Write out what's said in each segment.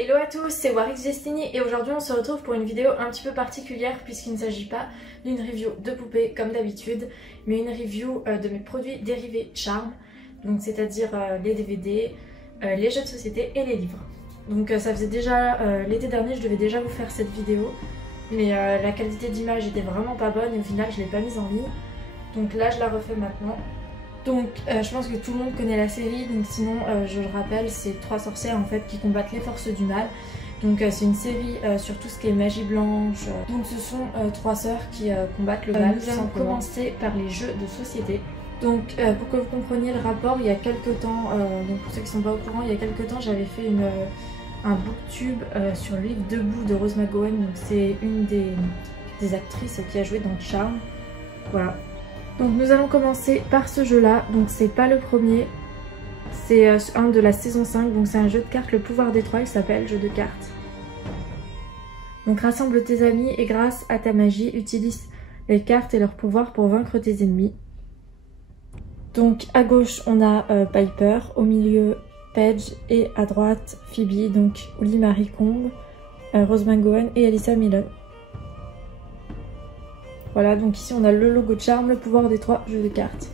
Hello à tous, c'est Warix Destiny et aujourd'hui on se retrouve pour une vidéo un petit peu particulière puisqu'il ne s'agit pas d'une review de poupées comme d'habitude, mais une review de mes produits dérivés Charm, donc c'est-à-dire les DVD, les jeux de société et les livres. Donc ça faisait déjà l'été dernier, je devais déjà vous faire cette vidéo, mais la qualité d'image était vraiment pas bonne et au final je l'ai pas mise en ligne, donc là je la refais maintenant. Donc je pense que tout le monde connaît la série, donc sinon je le rappelle, c'est 3 sorcières en fait qui combattent les forces du mal. Donc c'est une série sur tout ce qui est magie blanche. Donc ce sont 3 sœurs qui combattent le mal. Nous allons commencer par les jeux de société. Donc pour que vous compreniez le rapport, il y a quelques temps, donc pour ceux qui ne sont pas au courant, il y a quelques temps j'avais fait un booktube sur le livre Debout de Rose McGowan. Donc c'est une des actrices qui a joué dans Charm. Voilà. Donc nous allons commencer par ce jeu là, donc c'est pas le premier, c'est un de la saison 5, donc c'est un jeu de cartes, le pouvoir des 3, il s'appelle jeu de cartes. Donc rassemble tes amis et grâce à ta magie, utilise les cartes et leur pouvoir pour vaincre tes ennemis. Donc à gauche on a Piper, au milieu Paige et à droite Phoebe, donc Oli Marie Combe, Rose McGowan et Alyssa Milne. Voilà, donc ici on a le logo de Charm, le pouvoir des 3 jeux de cartes.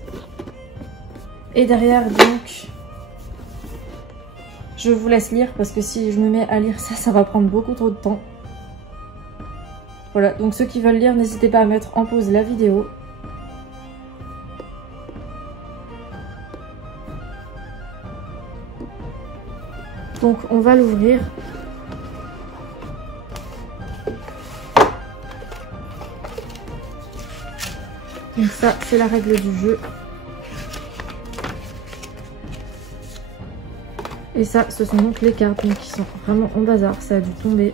Et derrière donc, je vous laisse lire parce que si je me mets à lire ça, ça va prendre beaucoup trop de temps. Voilà, donc ceux qui veulent lire, n'hésitez pas à mettre en pause la vidéo. Donc on va l'ouvrir. Donc ça, c'est la règle du jeu. Et ça, ce sont donc les cartes donc, qui sont vraiment en bazar. Ça a dû tomber.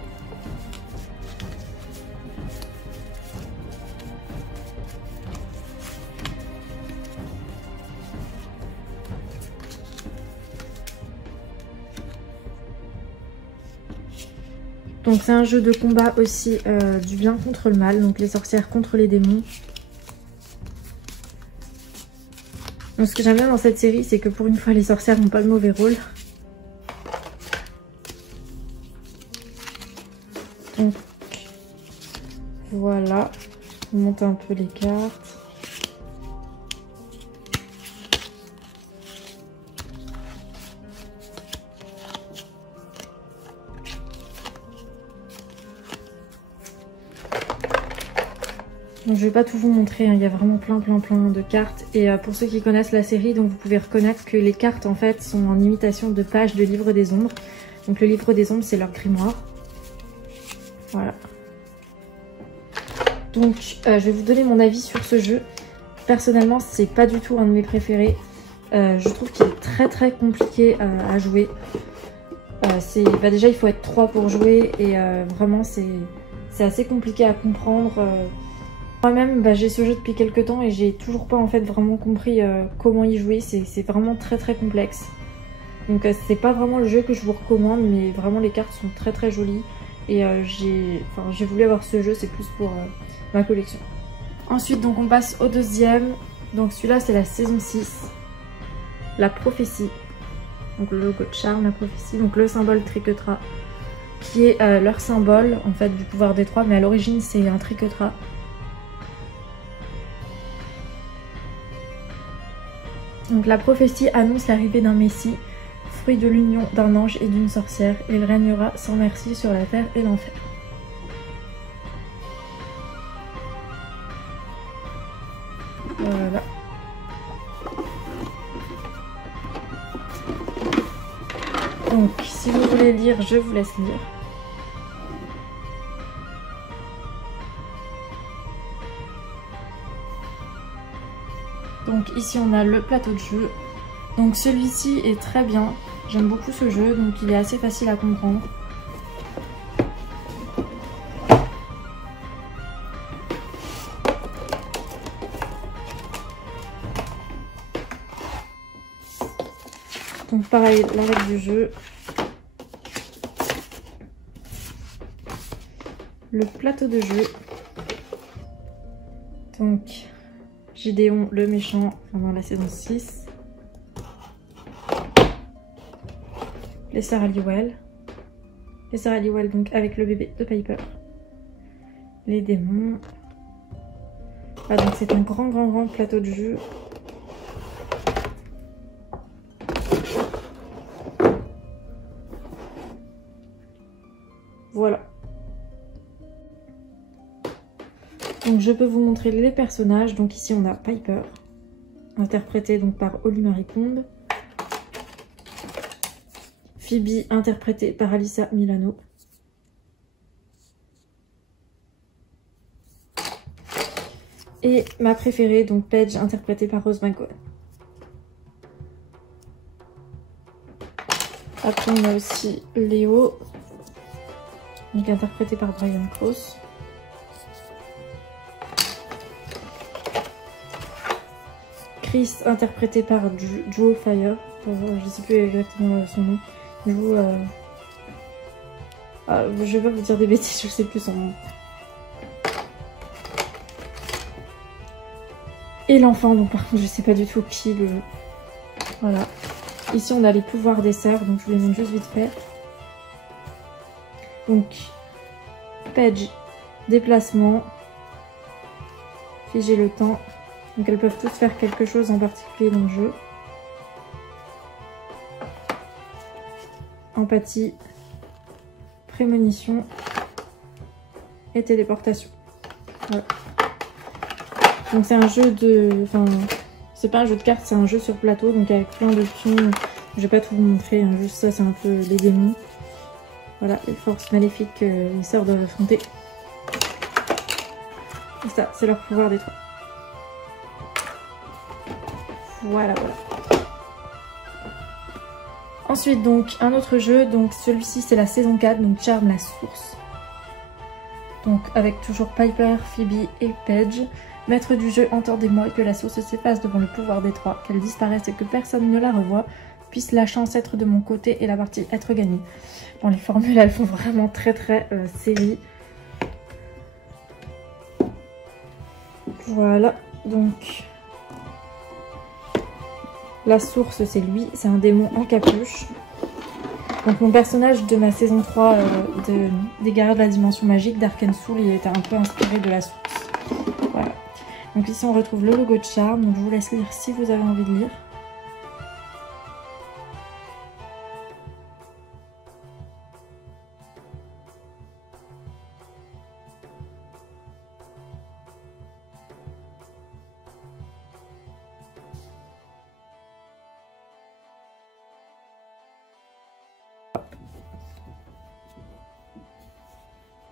Donc c'est un jeu de combat aussi du bien contre le mal. Donc les sorcières contre les démons. Donc ce que j'aime bien dans cette série, c'est que pour une fois, les sorcières n'ont pas de mauvais rôle. Donc voilà, je monte un peu les cartes. Donc je vais pas tout vous montrer, hein. Il y a vraiment plein de cartes. Et pour ceux qui connaissent la série, donc vous pouvez reconnaître que les cartes en fait sont en imitation de pages de livre des ombres. Donc le livre des ombres, c'est leur grimoire. Voilà. Donc je vais vous donner mon avis sur ce jeu. Personnellement, c'est pas du tout un de mes préférés. Je trouve qu'il est très compliqué à jouer. Déjà il faut être 3 pour jouer et vraiment c'est assez compliqué à comprendre. Moi-même, j'ai ce jeu depuis quelques temps et j'ai toujours pas en fait vraiment compris comment y jouer. C'est vraiment très complexe. Donc c'est pas vraiment le jeu que je vous recommande, mais vraiment les cartes sont très jolies. Et j'ai voulu avoir ce jeu, c'est plus pour ma collection. Ensuite, donc on passe au deuxième. Donc celui-là, c'est la saison 6. La prophétie. Donc le logo de Charm, la prophétie. Donc le symbole triquetra, qui est leur symbole en fait du pouvoir des 3, mais à l'origine c'est un triquetra. Donc la prophétie annonce l'arrivée d'un messie, fruit de l'union d'un ange et d'une sorcière. Il régnera sans merci sur la terre et l'enfer. Voilà. Donc si vous voulez lire, je vous laisse lire. Donc ici on a le plateau de jeu. Donc celui-ci est très bien. J'aime beaucoup ce jeu, donc il est assez facile à comprendre. Donc pareil, la règle du jeu. Le plateau de jeu. Donc Gideon le méchant pendant la saison 6. Les sœurs Halliwell. et Sarah Halliwell, donc avec le bébé de Piper. Les démons. Ah, donc c'est un grand plateau de jeu. Voilà. Donc je peux vous montrer les personnages. Donc ici on a Piper, interprétée donc par Holly Marie Combs. Phoebe, interprétée par Alyssa Milano. Et ma préférée, donc Paige, interprétée par Rose McGowan. Après on a aussi Léo, donc interprété par Brian Krause. Chris, interprété par Joe Fire. Je sais plus exactement son nom. Je vais pas vous dire des bêtises, je sais plus son nom. Et l'enfant, donc par contre je sais pas du tout qui le... Voilà. Ici on a les pouvoirs des sœurs, donc je vous les montre juste vite fait. Donc, Paige, déplacement, figer le temps. Donc elles peuvent toutes faire quelque chose en particulier dans le jeu. Empathie, prémonition et téléportation. Voilà. Donc c'est un jeu de... Enfin, c'est pas un jeu de cartes, c'est un jeu sur plateau, donc avec plein de pions. Je vais pas tout vous montrer, hein, juste ça c'est un peu les démons. Voilà, les forces maléfiques que les sœurs doivent affronter. Et ça, c'est leur pouvoir des trois. Voilà. Ensuite, donc, un autre jeu. Donc, celui-ci, c'est la saison 4. Donc, Charm, la source. Donc, avec toujours Piper, Phoebe et Paige. Maître du jeu, entendez-moi que la source s'efface devant le pouvoir des trois, qu'elle disparaisse et que personne ne la revoie. Puisse la chance être de mon côté et la partie être gagnée. Bon, les formules, elles font vraiment très série. Voilà, donc... La source, c'est lui, c'est un démon en capuche. Donc mon personnage de ma saison 3 des Guerriers de la Dimension Magique, d'Arcane Soul, il était un peu inspiré de la source. Voilà. Donc ici on retrouve le logo de Charm, donc je vous laisse lire si vous avez envie de lire.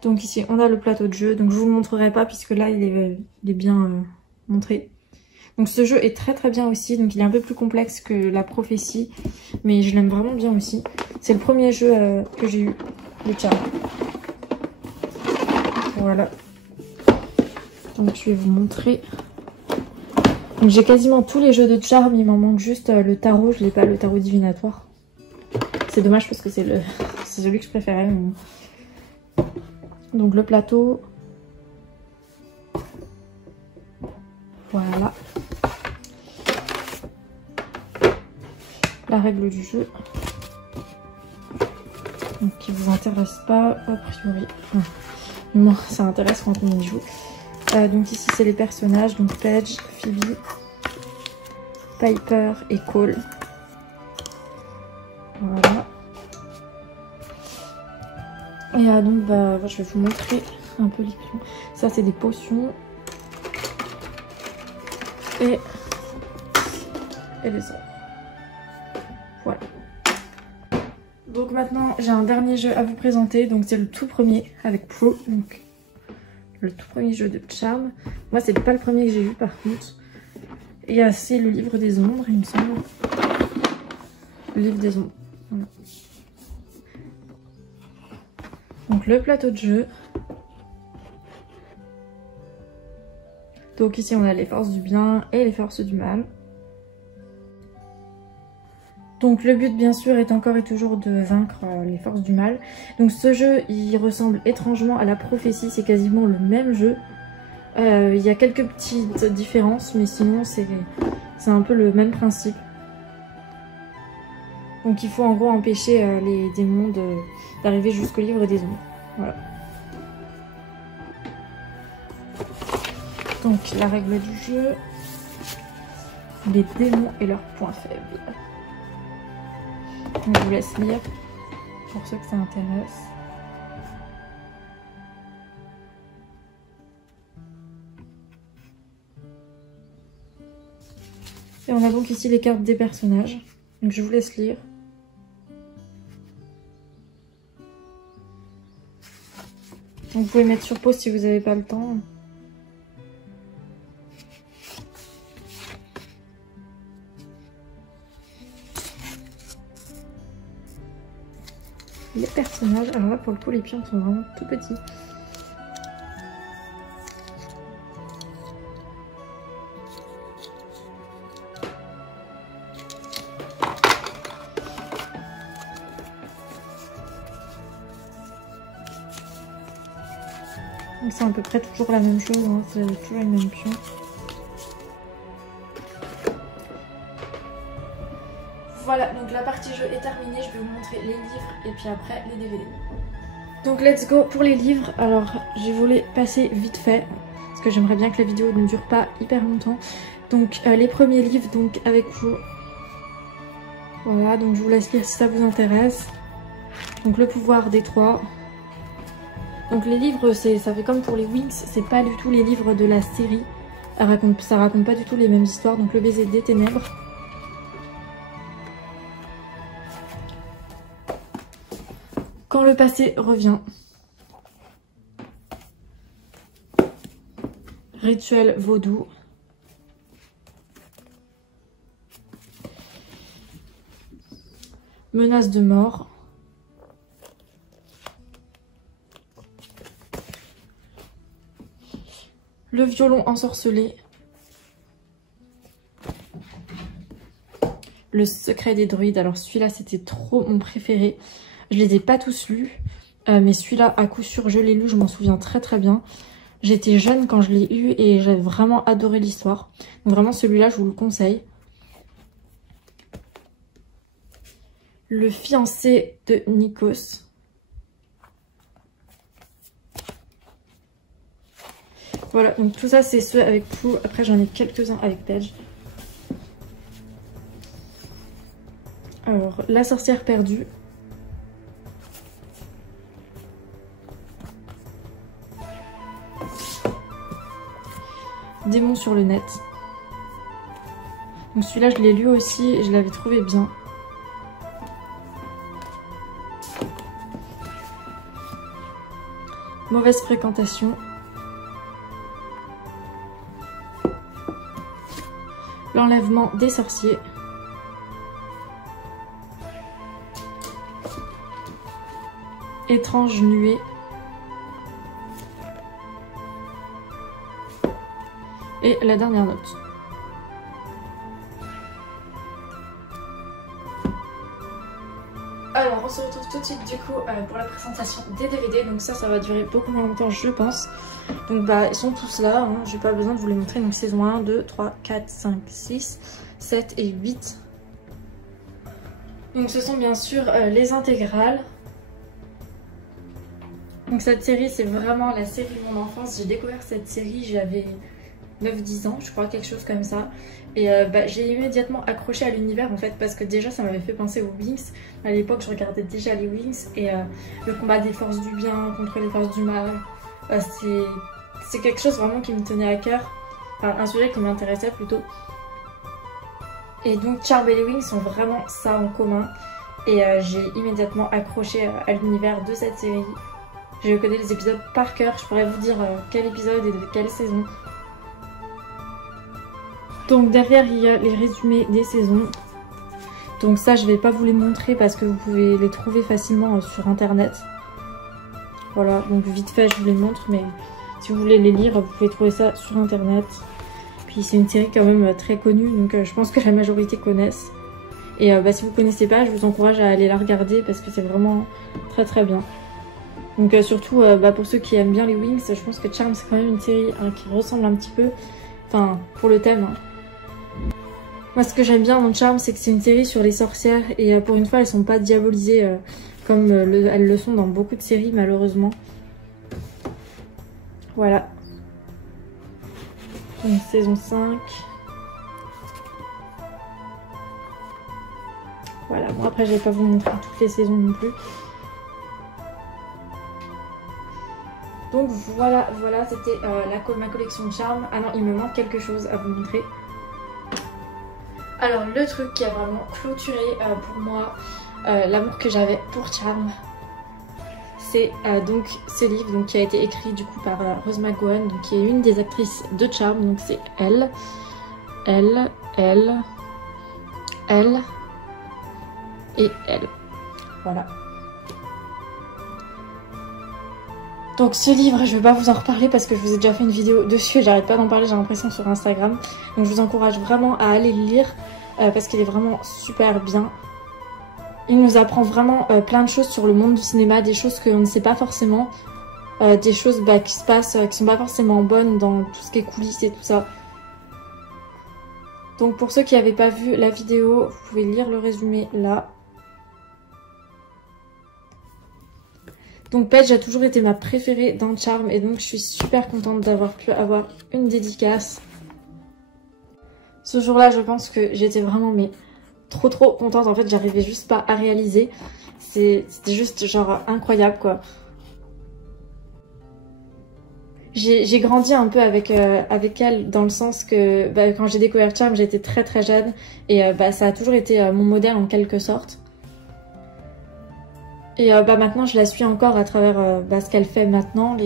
Donc ici on a le plateau de jeu, donc je vous le montrerai pas puisque là il est bien montré. Donc ce jeu est très bien aussi, donc il est un peu plus complexe que la prophétie, mais je l'aime vraiment bien aussi. C'est le premier jeu que j'ai eu, le Charm. Voilà. Donc je vais vous montrer. Donc j'ai quasiment tous les jeux de Charm, il m'en manque juste le tarot, je l'ai pas, le tarot divinatoire. C'est dommage parce que c'est celui que je préférais. Mais... Donc le plateau, voilà, la règle du jeu, donc qui vous intéresse pas a priori, mais moi ça intéresse quand on y joue. Donc ici c'est les personnages, donc Paige, Phoebe, Piper et Cole, voilà. Et donc je vais vous montrer un peu les pions. Ça c'est des potions. Et les autres. Voilà. Donc maintenant j'ai un dernier jeu à vous présenter. Donc c'est le tout premier avec Pro. Donc le tout premier jeu de Charm. Moi c'est pas le premier que j'ai eu par contre. Et c'est le livre des ombres il me semble. Le livre des ombres. Voilà. Donc le plateau de jeu. Donc ici on a les forces du bien et les forces du mal. Donc le but bien sûr est encore et toujours de vaincre les forces du mal. Donc ce jeu il ressemble étrangement à la prophétie, c'est quasiment le même jeu. Il y a quelques petites différences mais sinon c'est un peu le même principe. Donc il faut en gros empêcher les démons d'arriver jusqu'au livre des ombres. Voilà. Donc la règle du jeu, les démons et leurs points faibles. Donc, je vous laisse lire pour ceux que ça intéresse. Et on a donc ici les cartes des personnages. Donc je vous laisse lire. Donc, vous pouvez mettre sur pause si vous n'avez pas le temps. Les personnages, alors là pour le coup les pions sont vraiment tout petits. Donc c'est à peu près toujours la même chose, hein, c'est toujours les mêmes pions. Voilà, donc la partie jeu est terminée, je vais vous montrer les livres et puis après les DVD. Donc let's go pour les livres. Alors j'ai voulu passer vite fait parce que j'aimerais bien que la vidéo ne dure pas hyper longtemps. Donc les premiers livres donc avec vous. Voilà, donc je vous laisse lire si ça vous intéresse. Donc le pouvoir des trois. Donc les livres, ça fait comme pour les Winx, c'est pas du tout les livres de la série. Ça raconte pas du tout les mêmes histoires. Donc le baiser des ténèbres. Quand le passé revient. Rituel vaudou. Menace de mort. Le violon ensorcelé. Le secret des druides. Alors celui-là c'était trop mon préféré. Je les ai pas tous lus, mais celui-là à coup sûr je l'ai lu, je m'en souviens très très bien. J'étais jeune quand je l'ai eu et j'avais vraiment adoré l'histoire. Donc vraiment celui-là je vous le conseille. Le fiancé de Nikos. Voilà, donc tout ça c'est ceux avec Pou. Après j'en ai quelques-uns avec Paige. Alors, la sorcière perdue. Démon sur le net. Donc celui-là je l'ai lu aussi et je l'avais trouvé bien. Mauvaise fréquentation. L'enlèvement des sorciers. Étrange nuée. Et la dernière note. Alors on se retrouve tout de suite du coup pour la présentation des DVD. Donc ça va durer beaucoup moins longtemps je pense. Donc bah ils sont tous là, hein. J'ai pas besoin de vous les montrer. Donc saison 1, 2, 3, 4, 5, 6, 7 et 8. Donc ce sont bien sûr les intégrales. Donc cette série c'est vraiment la série de mon enfance. J'ai découvert cette série, j'avais 9-10 ans je crois, quelque chose comme ça. Et j'ai immédiatement accroché à l'univers en fait, parce que déjà ça m'avait fait penser aux Winx. À l'époque je regardais déjà les Winx et le combat des forces du bien contre les forces du mal, c'est quelque chose vraiment qui me tenait à cœur, enfin un sujet qui m'intéressait plutôt. Et donc Charm et les Winx ont vraiment ça en commun et j'ai immédiatement accroché à l'univers de cette série. Je connais les épisodes par cœur, je pourrais vous dire quel épisode et de quelle saison. Donc derrière il y a les résumés des saisons. Donc ça je vais pas vous les montrer parce que vous pouvez les trouver facilement sur internet. Voilà, donc vite fait je vous les montre, mais si vous voulez les lire vous pouvez trouver ça sur internet. Puis c'est une série quand même très connue, donc je pense que la majorité connaissent. Et si vous connaissez pas, je vous encourage à aller la regarder parce que c'est vraiment très très bien. Donc surtout pour ceux qui aiment bien les Winx, je pense que Charm c'est quand même une série qui ressemble un petit peu, enfin pour le thème. Moi ce que j'aime bien dans Charmed, c'est que c'est une série sur les sorcières et pour une fois elles sont pas diabolisées comme elles le sont dans beaucoup de séries malheureusement. Voilà. Donc saison 5. Voilà, bon après je vais pas vous montrer toutes les saisons non plus. Donc voilà, c'était ma collection de Charmed. Ah non, il me manque quelque chose à vous montrer. Alors le truc qui a vraiment clôturé pour moi l'amour que j'avais pour Charmed, c'est donc ce livre donc, qui a été écrit du coup par Rose McGowan, donc, qui est une des actrices de Charmed. Donc c'est elle et elle. Voilà. Donc ce livre, je vais pas vous en reparler parce que je vous ai déjà fait une vidéo dessus et j'arrête pas d'en parler, j'ai l'impression, sur Instagram. Donc je vous encourage vraiment à aller le lire parce qu'il est vraiment super bien. Il nous apprend vraiment plein de choses sur le monde du cinéma, des choses qu'on ne sait pas forcément, des choses qui se passent, qui sont pas forcément bonnes dans tout ce qui est coulisses et tout ça. Donc pour ceux qui n'avaient pas vu la vidéo, vous pouvez lire le résumé là. Donc Paige a toujours été ma préférée dans Charmed et donc je suis super contente d'avoir pu avoir une dédicace. Ce jour-là, je pense que j'étais vraiment trop contente. En fait, j'arrivais juste pas à réaliser. C'était juste genre incroyable quoi. J'ai grandi un peu avec elle dans le sens que quand j'ai découvert Charmed, j'étais très jeune et ça a toujours été mon modèle en quelque sorte. Et maintenant je la suis encore à travers ce qu'elle fait maintenant,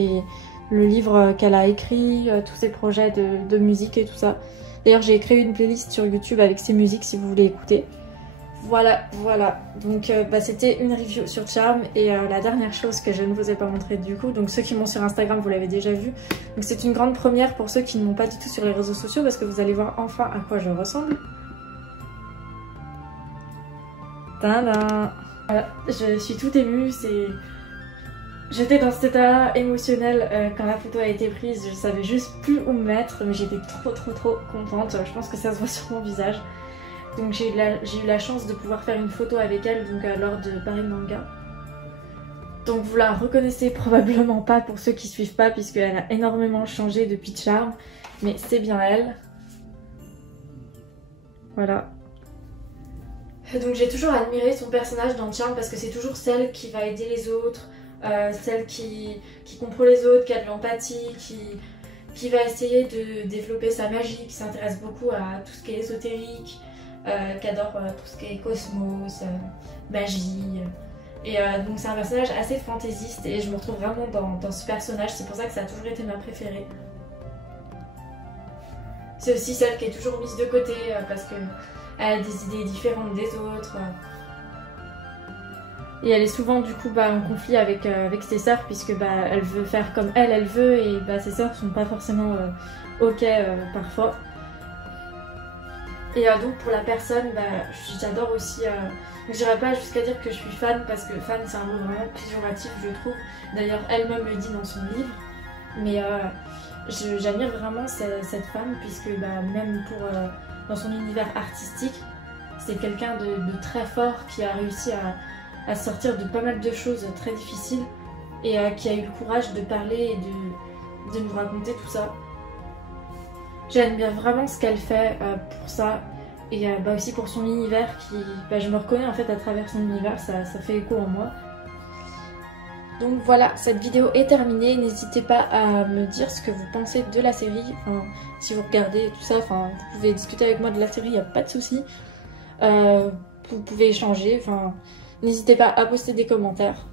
le livre qu'elle a écrit, tous ses projets de musique et tout ça. D'ailleurs j'ai créé une playlist sur YouTube avec ses musiques si vous voulez écouter. Voilà. Donc c'était une review sur Charmed et la dernière chose que je ne vous ai pas montré du coup, donc ceux qui m'ont sur Instagram vous l'avez déjà vu. Donc c'est une grande première pour ceux qui ne m'ont pas du tout sur les réseaux sociaux parce que vous allez voir enfin à quoi je ressemble. Tada! Voilà, je suis toute émue, j'étais dans cet état émotionnel quand la photo a été prise, je savais juste plus où me mettre, mais j'étais trop contente, je pense que ça se voit sur mon visage. Donc j'ai eu la chance de pouvoir faire une photo avec elle donc, lors de Paris Manga. Donc vous la reconnaissez probablement pas pour ceux qui suivent pas puisqu'elle a énormément changé depuis Charmed, mais c'est bien elle. Voilà. Donc j'ai toujours admiré son personnage dans Charmed parce que c'est toujours celle qui va aider les autres, celle qui comprend les autres, qui a de l'empathie, qui va essayer de développer sa magie, qui s'intéresse beaucoup à tout ce qui est ésotérique, qui adore tout ce qui est cosmos, magie. Et donc c'est un personnage assez fantaisiste et je me retrouve vraiment dans ce personnage, c'est pour ça que ça a toujours été ma préférée. C'est aussi celle qui est toujours mise de côté parce que elle a des idées différentes des autres. Et elle est souvent du coup en conflit avec ses sœurs puisque elle veut faire comme elle veut et ses sœurs sont pas forcément ok parfois. Et donc pour la personne, j'adore aussi, je dirais pas jusqu'à dire que je suis fan parce que fan c'est un mot vraiment péjoratif je trouve. D'ailleurs elle-même le dit dans son livre. Mais j'admire vraiment cette femme puisque même dans son univers artistique, c'est quelqu'un de très fort qui a réussi à sortir de pas mal de choses très difficiles et qui a eu le courage de parler et de nous raconter tout ça. J'admire vraiment ce qu'elle fait pour ça et aussi pour son univers qui, je me reconnais en fait à travers son univers, ça fait écho en moi. Donc voilà, cette vidéo est terminée, n'hésitez pas à me dire ce que vous pensez de la série, si vous regardez tout ça, vous pouvez discuter avec moi de la série, il n'y a pas de souci. Vous pouvez échanger, n'hésitez pas à poster des commentaires.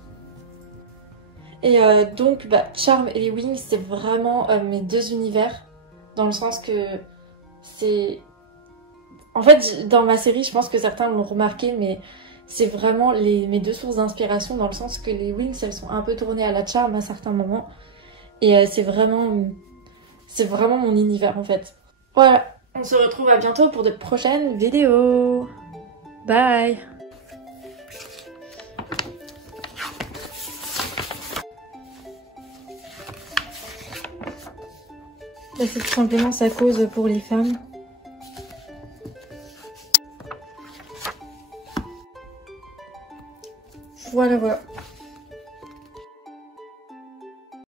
Et donc Charmed et les Wings c'est vraiment mes deux univers, dans le sens que c'est... En fait dans ma série je pense que certains l'ont remarqué mais c'est vraiment mes deux sources d'inspiration dans le sens que les Wings elles sont un peu tournées à la Charmed à certains moments et c'est vraiment mon univers en fait. Voilà, on se retrouve à bientôt pour de prochaines vidéos. Bye. C'est tout simplement sa cause pour les femmes. Voilà voilà.